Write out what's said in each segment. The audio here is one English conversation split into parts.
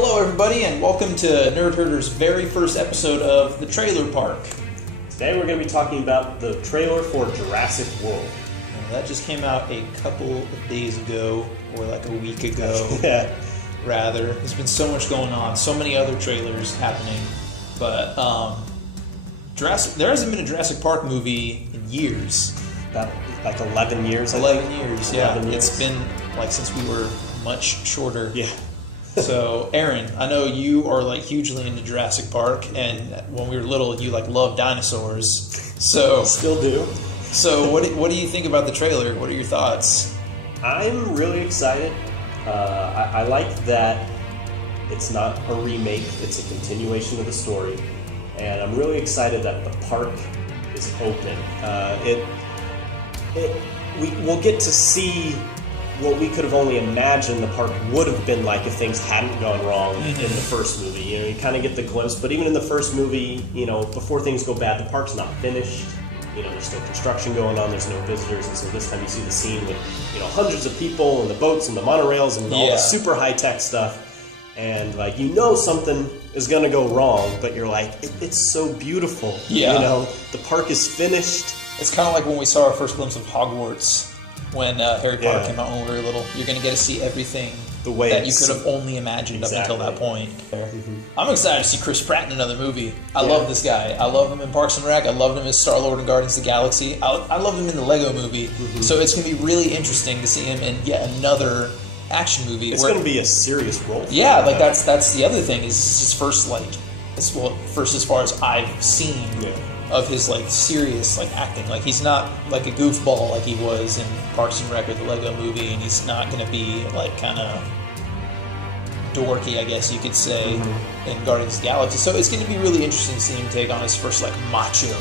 Hello everybody and welcome to Nerd Herder's very first episode of The Trailer Park. Today we're going to be talking about the trailer for Jurassic World. That just came out a couple of days ago, or like a week ago, Yeah. rather. There's been so much going on, so many other trailers happening, but there hasn't been a Jurassic Park movie in years. About like 11 years. 11 years, yeah. 11 years. It's been like since we were much shorter. Yeah. So, Aaron, I know you are like hugely into Jurassic Park, and when we were little, you like loved dinosaurs. So, Still do. So, what do you think about the trailer? What are your thoughts? I'm really excited. I like that it's not a remake, it's a continuation of the story. And I'm really excited that the park is open. We'll get to see what we could have only imagined the park would have been like if things hadn't gone wrong in the first movie. You know, you kind of get the glimpse, but even in the first movie, you know, before things go bad, the park's not finished. You know, there's still construction going on, there's no visitors, and so this time you see the scene with, you know, hundreds of people and the boats and the monorails and all the super high-tech stuff. And, like, you know something is going to go wrong, but you're like, it's so beautiful. Yeah. You know, the park is finished. It's kind of like when we saw our first glimpse of Hogwarts when Harry Potter came out when we were little. You're going to get to see everything the way that you could have only imagined up until that point. I'm excited to see Chris Pratt in another movie. I love this guy. I love him in Parks and Rec. I loved him as Star-Lord in Guardians of the Galaxy. I loved him in the Lego movie. So it's going to be really interesting to see him in yet another action movie. It's going to be a serious role. Yeah, like that's the other thing. Is this is his first first as far as I've seen of his like serious like acting. Like he's not like a goofball like he was in Parks and Rec or the Lego movie, and he's not going to be like kind of dorky, I guess you could say, in Guardians of the Galaxy. So it's going to be really interesting to see him take on his first like macho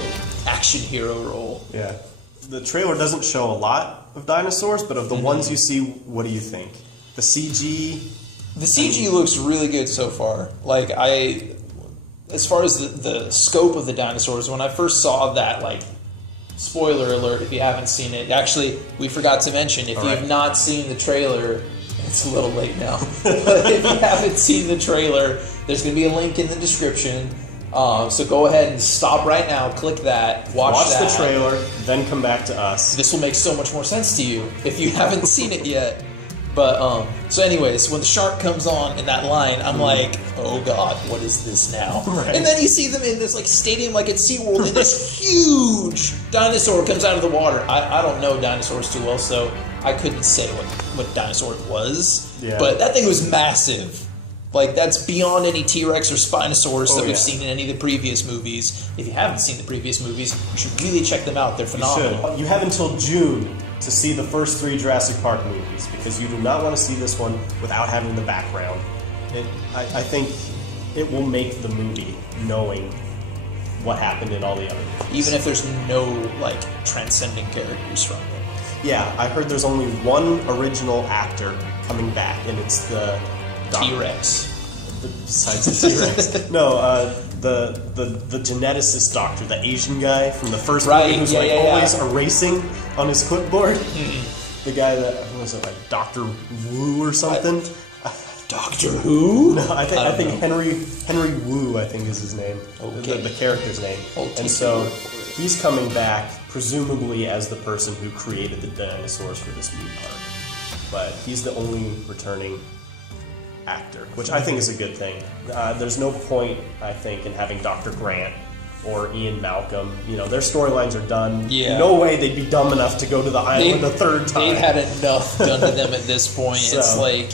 action hero role. Yeah. The trailer doesn't show a lot of dinosaurs, but of the ones you see, what do you think? The CG? The CG looks really good so far. Like, as far as the scope of the dinosaurs, when I first saw that, like, spoiler alert, if you haven't seen it, actually, we forgot to mention, if you have not seen the trailer, it's a little late now, but if you haven't seen the trailer, there's going to be a link in the description, so go ahead and stop right now, click that, watch the trailer, then come back to us. This will make so much more sense to you if you haven't seen it yet. But, so anyways, when the shark comes on in that line, I'm like, oh god, what is this now? Right. And then you see them in this, like, stadium, like at SeaWorld, and this huge dinosaur comes out of the water. I don't know dinosaurs too well, so I couldn't say what dinosaur it was. Yeah. But that thing was massive. Like, that's beyond any T-Rex or Spinosaurus that we've seen in any of the previous movies. If you haven't seen the previous movies, you should really check them out. They're phenomenal. You have until June to see the first 3 Jurassic Park movies, because you do not want to see this one without having the background. I think it will make the movie knowing what happened in all the other movies. Even if there's no, like, transcending characters from it. Yeah, I heard there's only one original actor coming back, and it's the T-Rex. Besides the T-Rex. No, the geneticist doctor, the Asian guy from the first movie who's always erasing on his clipboard. The guy that, what was it, like Dr. Wu or something? Doctor Who? No, I think Henry Wu, I think is his name. Okay. The character's name. And so he's coming back, presumably as the person who created the dinosaurs for this new park. But he's the only returning actor, which I think is a good thing. There's no point, I think, in having Dr. Grant or Ian Malcolm. You know, their storylines are done. Yeah. No way they'd be dumb enough to go to the island a third time. They've had enough done to them at this point. So, it's like...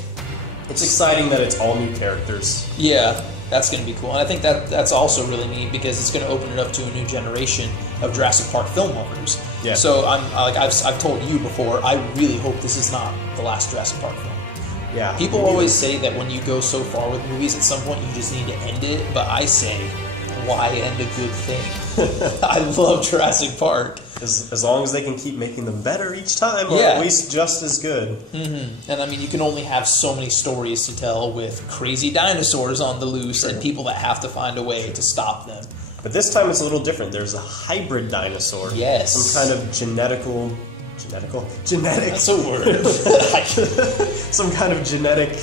It's exciting that it's all new characters. Yeah, that's going to be cool. And I think that's also really neat because it's going to open it up to a new generation of Jurassic Park film lovers. Yeah. So I've told you before, I really hope this is not the last Jurassic Park film. Yeah. People always say that when you go so far with movies, at some point you just need to end it. But I say, why end a good thing? I love Jurassic Park. As long as they can keep making them better each time, or at least just as good. And I mean, you can only have so many stories to tell with crazy dinosaurs on the loose and people that have to find a way to stop them. But this time it's a little different. There's a hybrid dinosaur. Yes. Some kind of genetic. That's a word. Some kind of genetic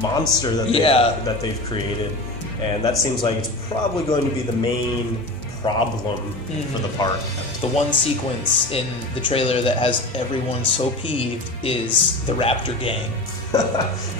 monster that that they've created, and that seems like it's probably going to be the main problem for the park. The one sequence in the trailer that has everyone so peeved is the Raptor gang.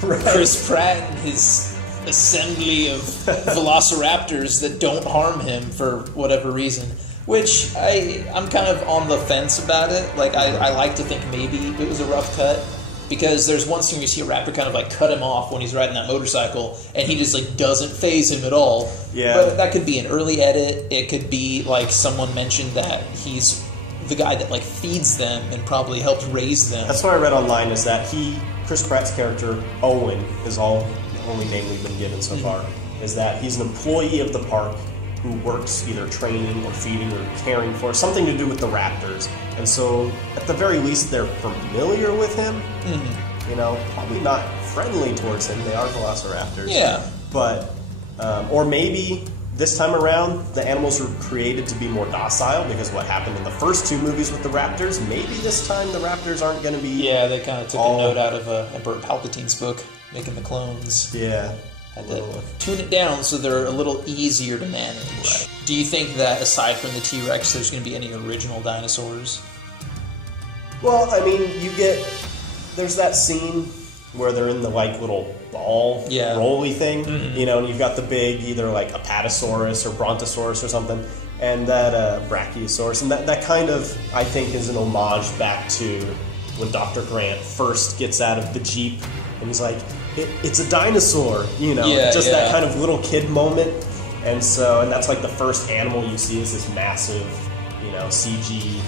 Right. Chris Pratt and his assembly of velociraptors that don't harm him for whatever reason. Which I'm kind of on the fence about it. Like I like to think maybe it was a rough cut. Because there's one scene where you see a raptor kind of like cut him off when he's riding that motorcycle, and he just like doesn't faze him at all. Yeah. But that could be an early edit. It could be like someone mentioned that he's the guy that like feeds them and probably helps raise them. That's what I read online, is that Chris Pratt's character, Owen, is the only name we've been given so far, is that he's an employee of the park who works either training or feeding or caring for, something to do with the raptors. And so, at the very least, they're familiar with him. You know, probably not friendly towards him. They are velociraptors. Yeah. But, or maybe this time around, the animals were created to be more docile, because what happened in the first two movies with the raptors, maybe this time the raptors aren't going to be... Yeah, they kind of took a note out of Emperor Palpatine's book, making the clones. Yeah. Had to tune it down so they're a little easier to manage. Right. Do you think that aside from the T-Rex, there's going to be any original dinosaurs? Well, I mean, there's that scene where they're in the like little ball rolly thing, you know, and you've got the big, either like Apatosaurus or Brontosaurus or something, and that Brachiosaurus, and that kind of, I think, is an homage back to when Dr. Grant first gets out of the Jeep, and he's like, it's a dinosaur, you know, that kind of little kid moment. And that's like the first animal you see is this massive, you know, CG,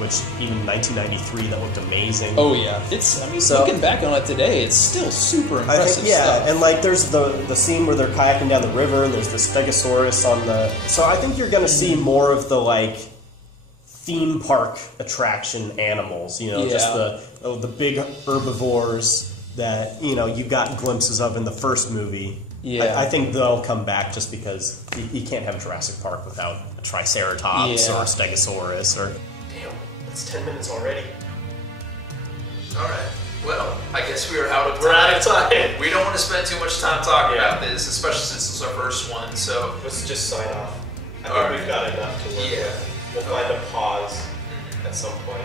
which even in 1993 that looked amazing. Oh yeah, looking back on it today, it's still super impressive stuff. And like there's the scene where they're kayaking down the river, and there's the Stegosaurus on the. So I think you're going to see more of the like theme park attraction animals, you know, just the big herbivores that, you know, you got glimpses of in the first movie. Yeah. I think they'll come back, just because you can't have Jurassic Park without a Triceratops or a Stegosaurus or... Damn, it's 10 minutes already. Alright, well, I guess we are out of time. We're out of time. We don't want to spend too much time talking about this, especially since it's our first one, so... Let's just sign off. I think we've got enough to work with. We'll find a pause at some point.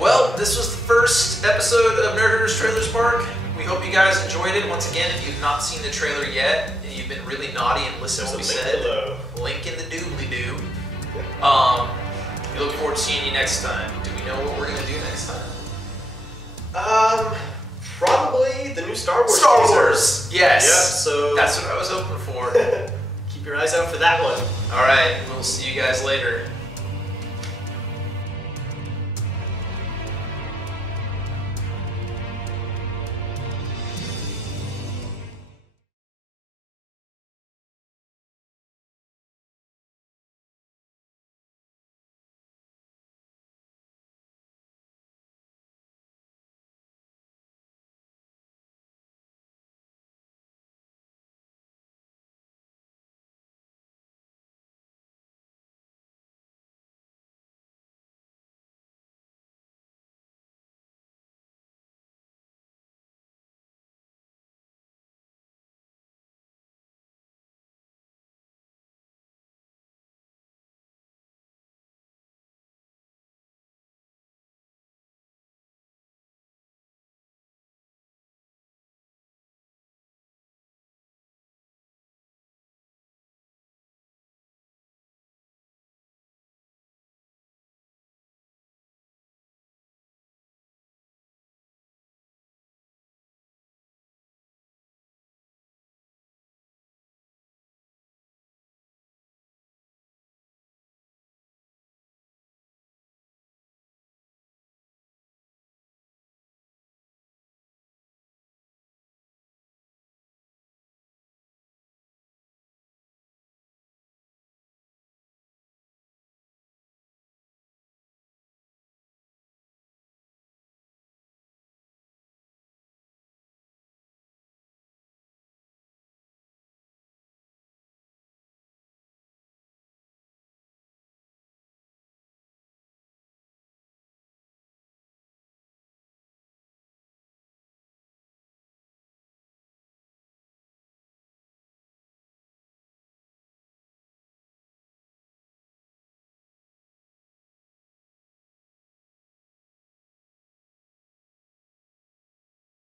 Well, this was the first episode of Nerd Herders Trailers Park. We hope you guys enjoyed it. Once again, if you've not seen the trailer yet, and you've been really naughty and listened to what we said, link in the doobly-doo. We look forward to seeing you next time. Do we know what we're going to do next time? Probably the new Star Wars Star Wars! Yes! Yeah, so that's what I was hoping for. Keep your eyes out for that one. Alright, we'll see you guys later.